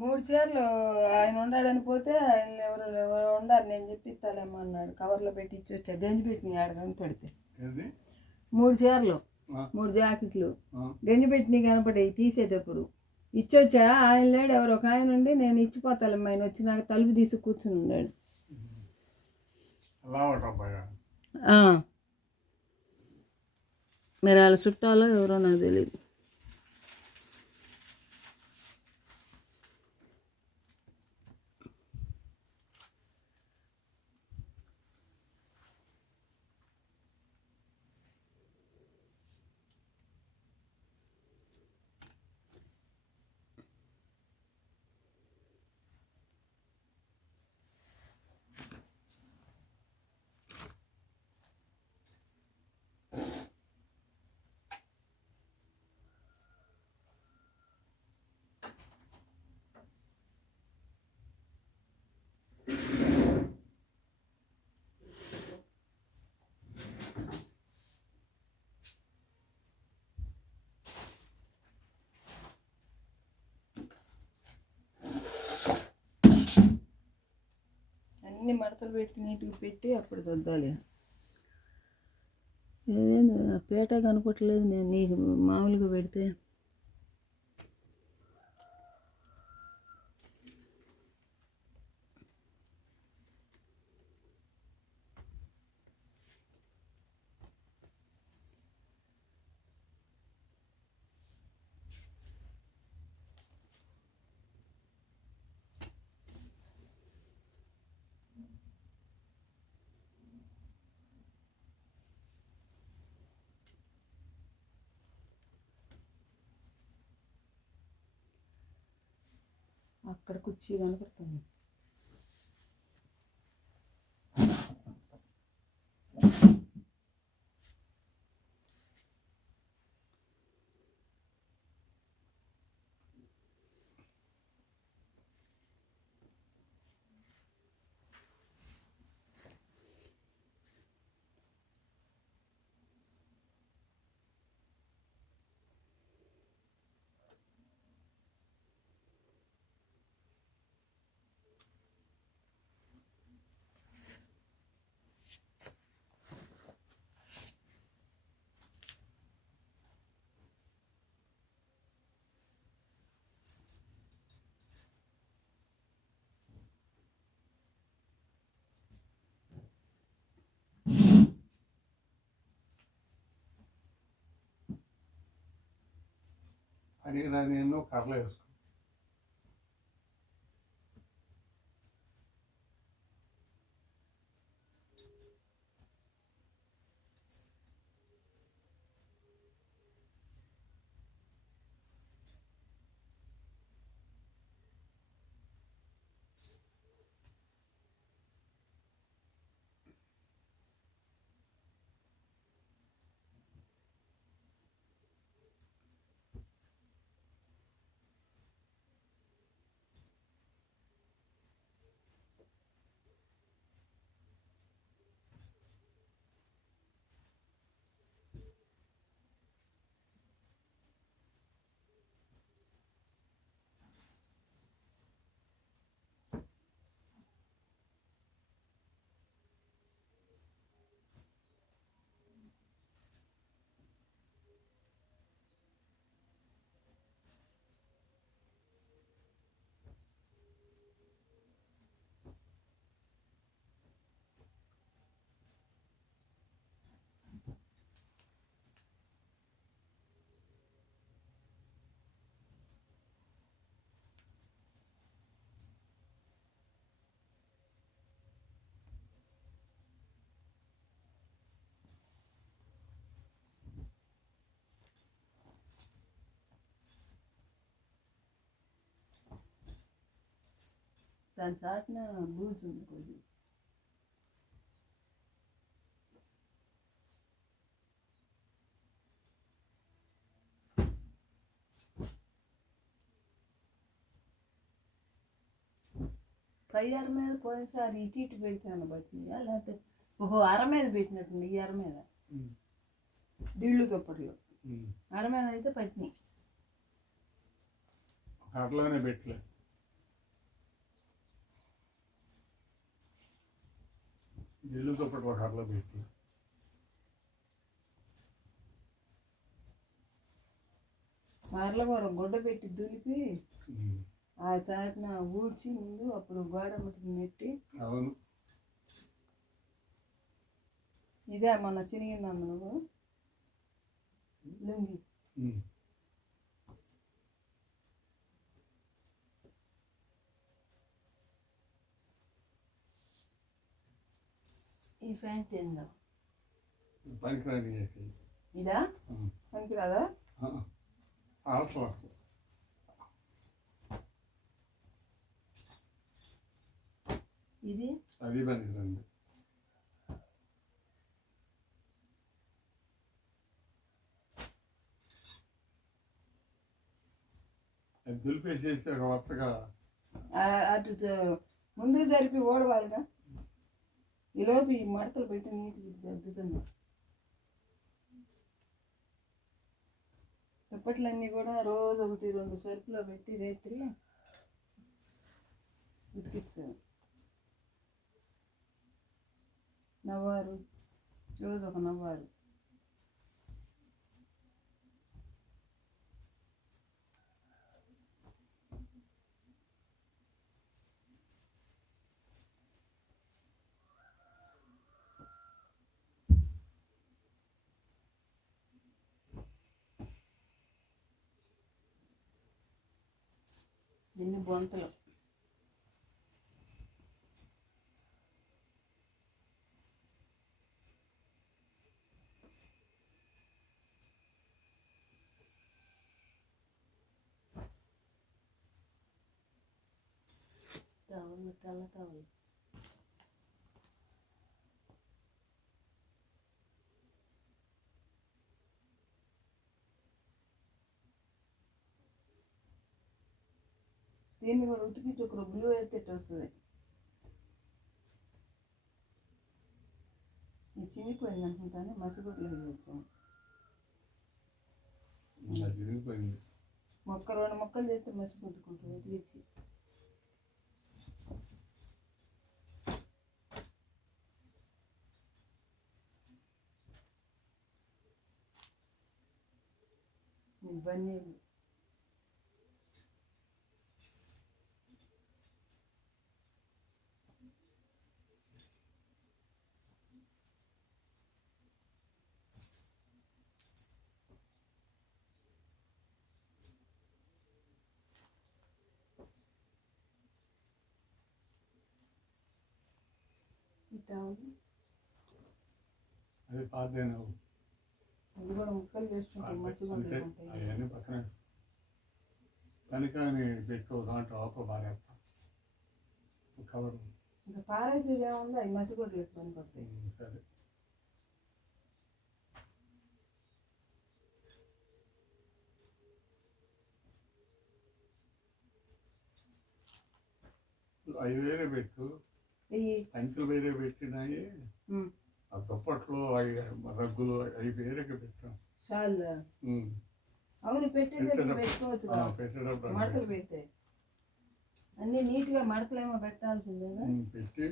మూడు చీరలు ఆయన ఉండాడని పోతే ఆయన ఎవరు ఎవరు ఉండారు నేను చెప్పిస్తాలేమో అన్నాడు. కవర్లో పెట్టి ఇచ్చి వచ్చా. గంజి పెట్టిన ఆడదని పెడితే. ఏది? మూడు చీరలు మూడు జాకెట్లు. గంజి పెట్టినవి కనపడేవి తీసేటప్పుడు. ఇచ్చొచ్చా ఆయన లేడు ఎవరు ఒక ఆయన ఉండి నేను ఇచ్చిపోతాలేమ్మా. ఆయన వచ్చి నాకు తలుపు తీసి కూర్చుని ఉన్నాడు. మరి వాళ్ళ చుట్టాలో ఎవరో నాకు తెలియదు అన్ని మడతలు పెట్టి నీట్గా పెట్టి అప్పుడు సర్దాలి. ఏదేంది ఆ పేట కనపట్లేదు నేను నీకు మామూలుగా పెడితే అక్కడ కుర్చీ కనపడుతుంది. అని నేను ఎన్నో కర్రలు వేసుకో దాని చాటున బూజు ఉంది కొద్దిగా పై అర మీద పోయినసారి ఇటు ఇటు పెడితే బట్టిందా లేకపోతే ఓహో అర మీద పెట్టినట్టుంది ఈ అర మీద. దిళ్ళు దుప్పట్లు. అర మీద అయితే పట్టినాయి. కర్రలోనే పెట్టలే. ఇల్లు దుప్పట్లు కర్రలో పెట్టి మరల కూడా గుడ్డ పెట్టి దులిపి. ఆ చాటున ఊడ్చి ముందు అప్పుడు గోడ ముట్టుకు నెట్టి అవును. ఇదే మొన్న చినిగిందమ్మ నువ్వు లుంగి. ఈ ప్యాంట్ ఏందో ఇదా. పనికిరాదా? అవసరం ఇది? అది దులిపేసేసి ఒక వరుసగా అటు ముందుకు జరిపి ఓడవాలిగా. ఈలోపు ఈ మడతలు పెట్టి నీటికి సర్దుతున్నా. దుప్పట్లన్నీ కూడా రోజు ఒకటి రెండు సరుకులో పెట్టి రేత్రి ఉతికిచ్చాను. నవ్వారు రోజు ఒక నవ్వారు. ఎన్ని బొంతలు. టవల్ తెల్ల టవల్ దీన్ని కూడా ఉతికించి ఒక బ్లూ అయితే వస్తుంది ఇది చినిగిపోయింది అనుకుంటాను మసిగొడ్లు వచ్చాను మొక్క రెండు మొక్కలు చేస్తే మసి కొట్టుకుంటుంది ఉతికించి ఇట్లా ఉంది. అది కూడా ముక్కలు చేసుకుంటాం మంచిగా అవన్నీ పక్కన. పెట్టి ఒక దాంట్లో అవతల బారేస్తాం కవర్. ఇంకా పారేసి ఏముంది అవి మసిగొడ్లు పనికొస్తాయి సరే. అవి వేరే పెట్టు. పెన్సిల్ వేరే పెట్టినాయి. ఆ దుప్పట్లు అవి రగ్గులు అవి వేరేగా పెట్టాం. అవును పెట్టేటప్పుడు మడతలు పెట్టే. అన్ని నీట్గా మడతలు ఏమో పెట్టాల్సిందేగా ఉమ్, పెట్టి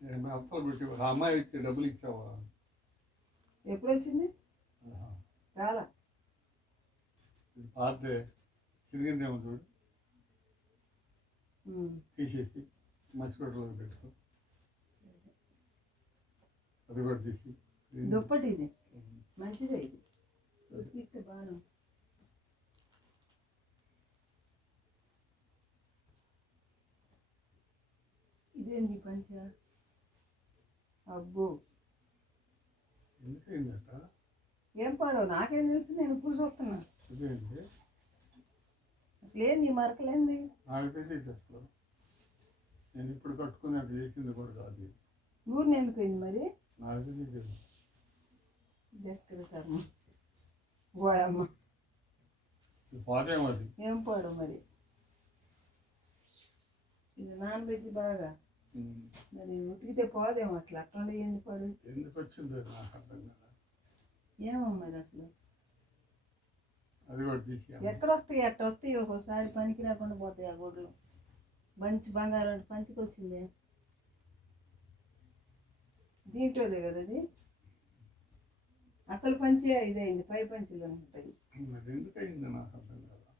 అత్తలు పెట్టి ఆ అమ్మాయి ఇచ్చి డబ్బులు ఇచ్చావా? ఎప్పుడు వచ్చింది. రాలా. పాతే చిరిగిందేమో చూడు. తీసేసి మసిపెట్టలో పెట్టు అది కూడా తీసి. దుప్పటి ఇది మంచిదే ఇది. ఉతికిస్తే బాగా ఇదేంది ఈ పంచ? అబ్బో. ఏం పాడో నాకేం తెలుసు నేను ఇప్పుడు చూస్తున్నా. అసలు ఏంది ఈ మరకలేంది? నాకు తెలియదు అసలు. నేను ఇప్పుడు కట్టుకున్నట్టు చేసింది కూడా కాదు. ఊరిని ఎందుకు అయింది మరి? నాకు తెలియదు జస్ట్ కర్మ. గోయమ్మ అది? ఏం పోవడం మరి? ఇది నానబెట్టి బాగా. ఉమ్. మరి ఉతికితే పోదేమో అసలు? అక్కడ ఏంది పడు ఎందుకు వచ్చింది నాకు అర్థం కదా ఏమో మరి అసలు? అది కూడా తీసేయాలి. ఎక్కడ వస్తాయి ఎట్ట వస్తాయి ఒక్కోసారి పనికి రాకుండా పోతాయి ఆ గుడ్లు. మంచి బంగారం పంచికి వచ్చింది దీంట్లోదే కదా అది? అసలు పంచే ఇదైంది పై పంచులు ఉంటాయి మరి ఎందుకు అయింది నాకు అర్థం కదా.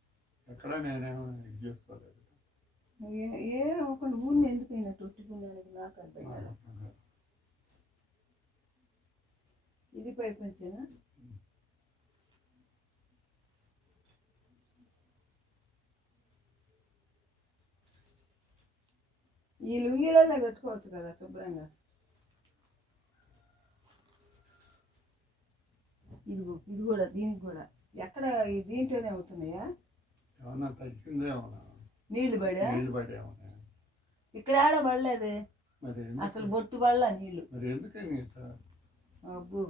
ఎక్కడ నేనేమో చేసుకోలేదు. ఏ- ఒక ఊరిని ఎందుకైనా తొట్టుకున్నానికి నాకు అర్థం కాదు. ఇది పై పంచేనా ఈ లుంగీలలో కట్టుకోవచ్చు కదా శుభ్రంగా. ఇదిగో ఇది కూడా దీనికి కూడా. ఎక్కడ దీంట్లోనే అవుతున్నాయా ఏమన్నా తడిసిందేమన్నా నీళ్ళు పడా నీళ్ళు పడేమన్నా ఇక్కడ ఆడ పడలేదే. మరి అసలు బొట్టు పడలా నీళ్ళు. మరి ఎందుకని అబ్బు.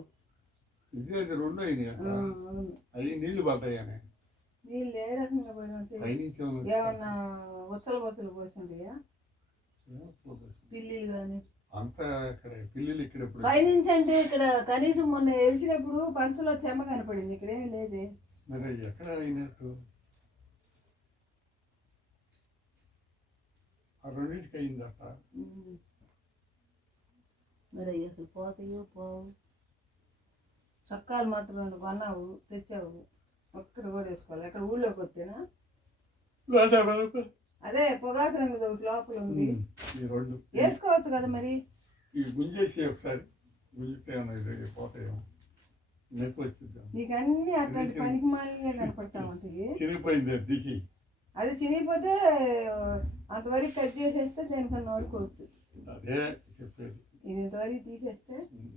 ఇది అది రెండు అయినాయి అవును. అవి నీళ్ళు పడ్డాయని. నీళ్ళు ఏ రకంగా పడి ఉంటాయి ఏమన్నా ఉచ్చల బొచ్చలు పోసిండయా. పిల్లిలు కానీ అంతా ఇక్కడ పిల్లలు ఇక్కడ పైనుంచి అంటే ఇక్కడ కనీసం మొన్న ఎలిచినప్పుడు పంచలో చెమ్మ కనపడింది. ఇక్కడ ఏమీ లేదే. మరి ఎక్కడ అయినట్టు? ఆ రెండింటికి అయిందట. మరి అయ్యి అసలు పోతాయో పోవు చొక్కాలు మాత్రం రెండు కొన్నావు తెచ్చావు. ఒక్కడ కూడా వేసుకోవాలి. అక్కడ ఊళ్ళోకి వస్తేనా? అదే పొగాకు రంగు ఒకటి లోపల ఉంది. ఈ రెండు. వేసుకోవచ్చు కదా మరి. ఇవి గుంజేసి ఒకసారి గుంజితే పోతాయేమో. నొప్పి వచ్చింది నీకు అన్ని అట్లాంటి పనికి మాలిగా కనపడతా ఉంటాయి చిరిగిపోయింది దిగి. అది చినిగిపోతే అంతవరకు కట్ చేసేస్తే దేనికన్నా వాడుకోవచ్చు అదే చెప్పేది ఇది ఇంతవరకు తీసేస్తే ఉమ్.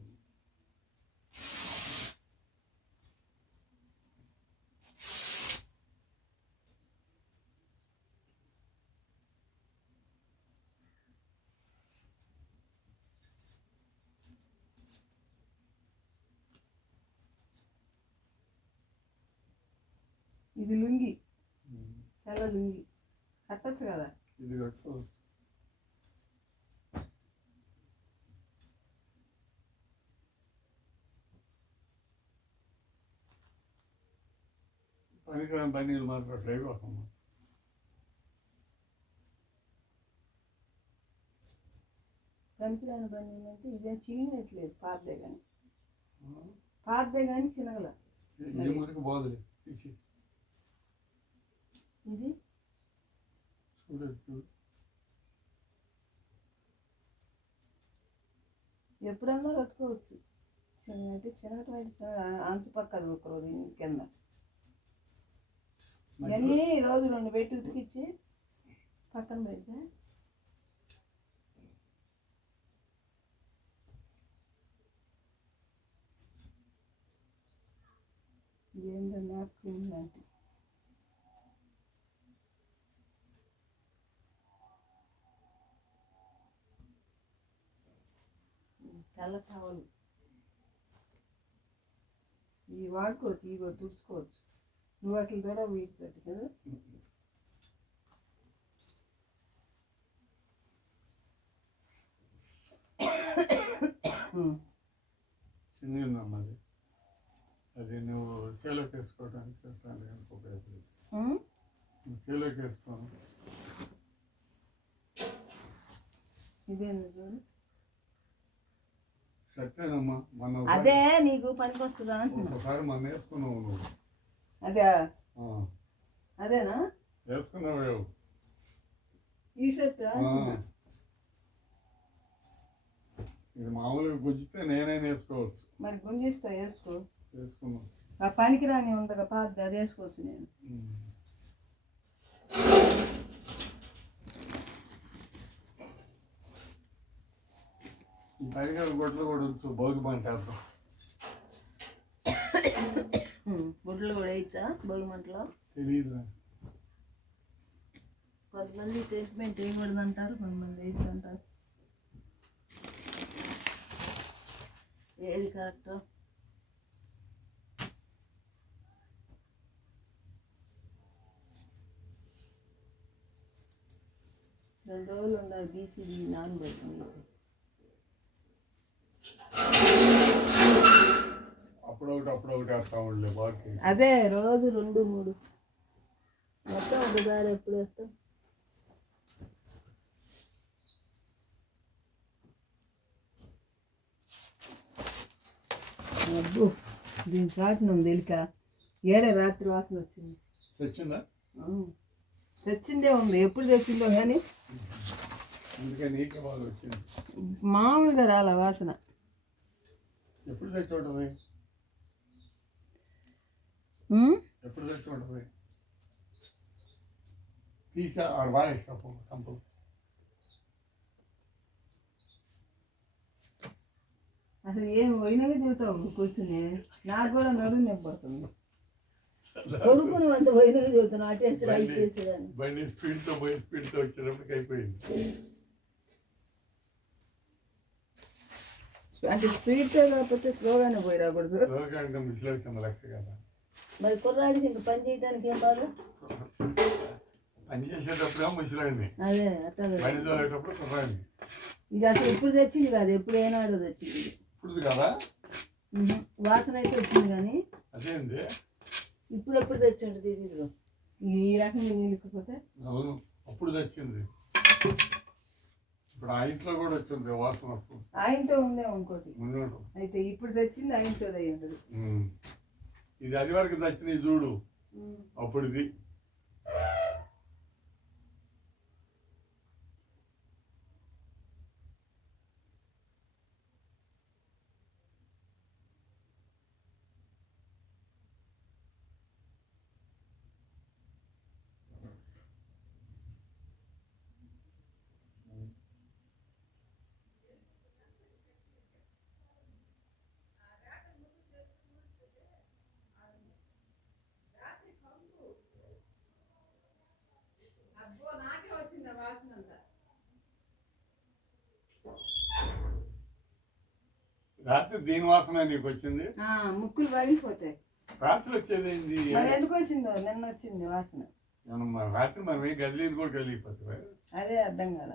ఇది లుంగి ఉమ్. తెల్ల లుంగి కట్టచ్చు కదా? ఇది కట్టుకోవచ్చు. పనికిరాని పన్నీళ్ళు మాత్రం డ్రైవ్ అవ్వమ్మా పనికిరాని పని ఏంటంటే ఇదేం చిన్నట్లేదు పాతదే కానీ. పాతదే కానీ చిన్నగల ఏ మురికి బోధలే తీసి. ఇది? చూడదు చూడు ఎప్పుడన్నా కట్టుకోవచ్చు. చిన్న అయితే చిన్నగా అయితే అంచు పక్కది ఒక రోజు కింద. ఇవన్నీ రోజు రెండు పెట్టి ఉతికిచ్చి పక్కన పెడితే. ఏంటో నాప్కిన్ లాంటి తెల్ల కావాలి ఇవి వాడుకోవచ్చు ఇవి తుడుచుకోవచ్చు. నువ్వు అసలు కూడా వీటి పెట్టి కదా. ఉందమ్మా అది. అది నువ్వు చేలోకి వేసుకోవడానికి. నువ్వు చేలోకి వేసుకోను ఇదేంది చూడు షర్టేనమ్మా మన అదే నీకు పనికి వస్తుందా అంటున్నా. ఒకసారి మన వేసుకున్నావు నువ్వు. అదే. అదేనా? వేసుకున్నావు. ఈ షర్ట్? ఇది మామూలుగా గుంజితే నేనే వేసుకోవచ్చు మరి గుంజిస్తా వేసుకో. వేసుకున్నావు ఆ పనికి రాని ఉండగా పాత అది వేసుకోవచ్చు నేను. బయలుగారు గుడ్లు కూడా వచ్చు భోగి మంటేద్దాం. గుడ్లు కూడా వేయచ్చా? భోగి మంటలో? తెలియదు కొంతమంది ట్రీట్మెంట్ వేయకూడదు అంటారు కొంతమంది వేయచ్చు అంటారు ఏది కరెక్ట్ రెండు రోజులు ఉన్నారు బీసీడీ నాన్ బయట అప్పుడొకటి అప్పుడొకటి వేస్తా ఉండలే బాకీ. అదే రోజు రెండు మూడు. మొత్తం ఒకసారి ఎప్పుడు వేస్తాం? అబ్బో దీని చాటున ఉంది ఎలిక ఏడే రాత్రి వాసన వచ్చింది? తెచ్చిందా. తెచ్చిందే ఉంది. ఎప్పుడు తెచ్చిందో కానీ అందుకే నీకే బాగా వచ్చింది. మామూలుగా రాల వాసన. ఎప్పుడు తెచ్చి ఉంటుంది? ఉమ్? ఎప్పుడు తెచ్చి ఉంటుంది? తీసా ఆడ బాగా కంపలు అసలు ఏం పోయినాగా చెబుతావు కూర్చుని. నాకు కూడా నడుము నొప్పి పడుతుంది కొడుకుని అంత పోయినాగా చెబుతాను అటేసి రైట్ చేసేదాన్ని. బండి స్పీడ్తో పోయి స్పీడ్తో వచ్చేటప్పటికి అయిపోయింది. అంటే స్పీడ్తో కాకపోతే స్లోగానే పోయి రాకూడదు మరి కుర్రాడికి ఇంక పని చేయడానికి ఏం బాధ? పని చేసేటప్పుడే ముసలాడిని. అదే అట్లా కుర్రాడిని. ఇది అసలు ఎప్పుడు తెచ్చింది కాదు ఎప్పుడు ఏనాడు తెచ్చింది. ఇప్పుడు కదా. వాసన అయితే వచ్చింది కానీ. అదేంది? ఇప్పుడు ఎప్పుడు తెచ్చిండు తెలియదు ఈ రకంగా నిలుకపోతే అవును అప్పుడు తెచ్చింది. ఇప్పుడు ఆ ఇంట్లో కూడా వచ్చింది వాసన వస్తుంది. ఆయనతో ఉందే ఇంకోటి. ముందు అయితే ఇప్పుడు తెచ్చింది ఆయనతో అయి ఉండదు ఇది అది వరకు తెచ్చినవి చూడు. అప్పుడు ఇది రాత్రి దీని వాసన నీకు వచ్చింది? ముక్కులు పగిలిపోతాయి. రాత్రి వచ్చేది ఏంది? మరి ఎందుకు వచ్చిందో? నిన్న వచ్చింది వాసన. మనం రాత్రి మనం ఏ గదిలీని కూడా కలిగిపోతుంది అదే అర్థం కాల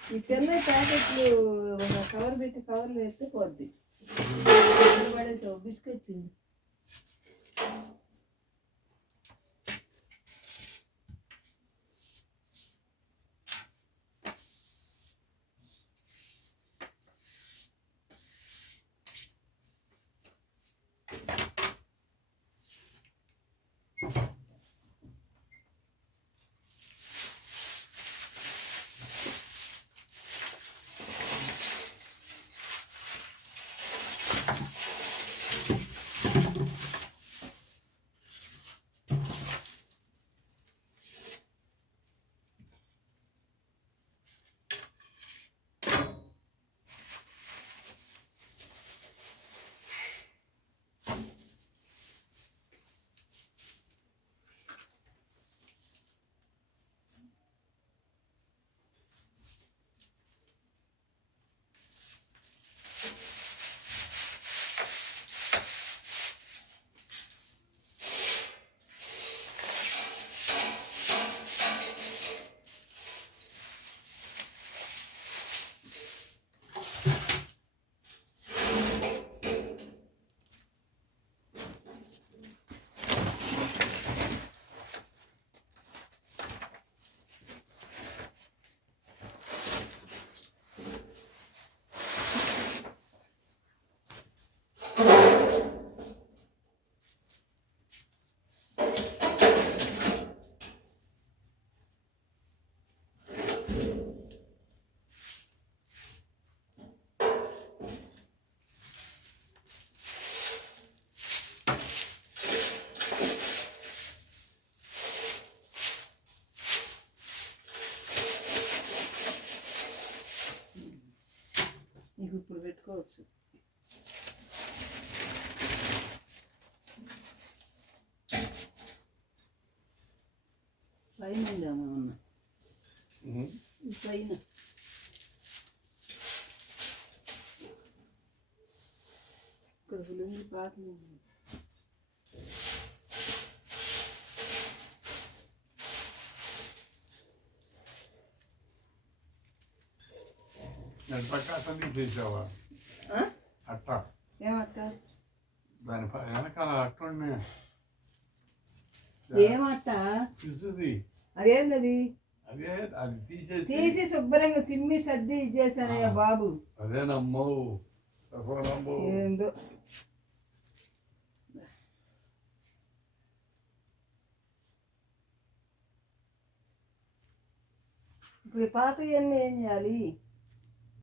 ఈ తెల్ల ప్యాకెట్లు కవర్ పెట్టి కవర్లో వేస్తే పోద్ది పడేసావు బిస్కెట్ Ніху проветкуватися. పెట్టుకోవచ్చు పైన ఉందామా ఉన్న ఉమ్. ఈ పైన ఇక్కడ లుంగి పాటలు ఉన్నాయి. దాని ప్రకాశం తీసేసావా ఆ? అట్ట ఏమక్క దాని ప- వెనకాల అట్ట ఉన్నాయి ఏమట్ట పిసుది అదేందది? అదే అది తీసేసి. తీసి శుభ్రంగా చిమ్మి సర్ది ఇచ్చేసానయ్యా బాబు. అదేనమ్మో ఏందో? ఇప్పుడు పాతవన్నీ ఏం చేయాలి?